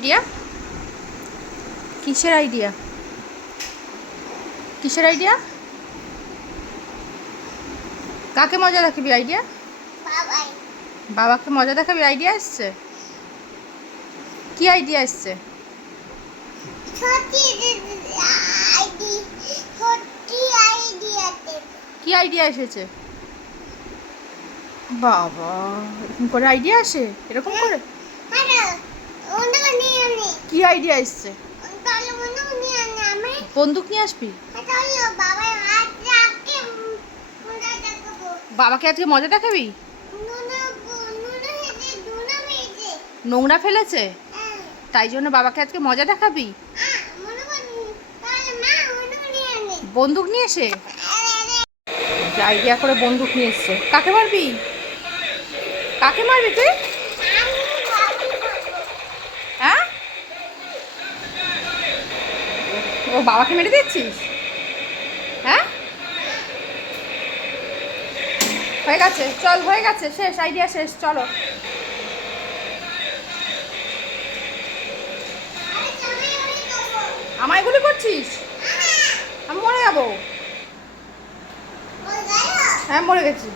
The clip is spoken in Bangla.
আইডিয়া? কিসের আইডিয়া? কিসের আইডিয়া? কাকে মজা দেখাবি আইডিয়া? বাবাকে মজা দেখাবি? আইডিয়া এসছে? কি আইডিয়া এসছে? কি আইডিয়া এসেছে? বাবা এরকম করে আইডিয়া আসে? এরকম করে? ওটা নিয়ে নে কি আইডিয়া এসছে? বন্দুক নিয়ে আসবি? বাবাকে আজকে মজা দেখাবি? নোংরা ফেলেছে? হ্যাঁ। তাই জন্য বাবাকে আজকে মজা দেখাবি? বন্দুক নিয়ে এসে? আইডিয়া করে বন্দুক নিয়ে এসছে। কাকে মারবি? কাকে মারবি তুই আমি বাবু হ্যাঁ ও বাবাকে মেরে দিচ্ছিস হ্যাঁ? হয়ে গেছে চল হয়ে গেছে শেষ আইডিয়া শেষ চলো। আমায় গুলি করছিস? আমি মরে যাব। হ্যাঁ মরে গেছি।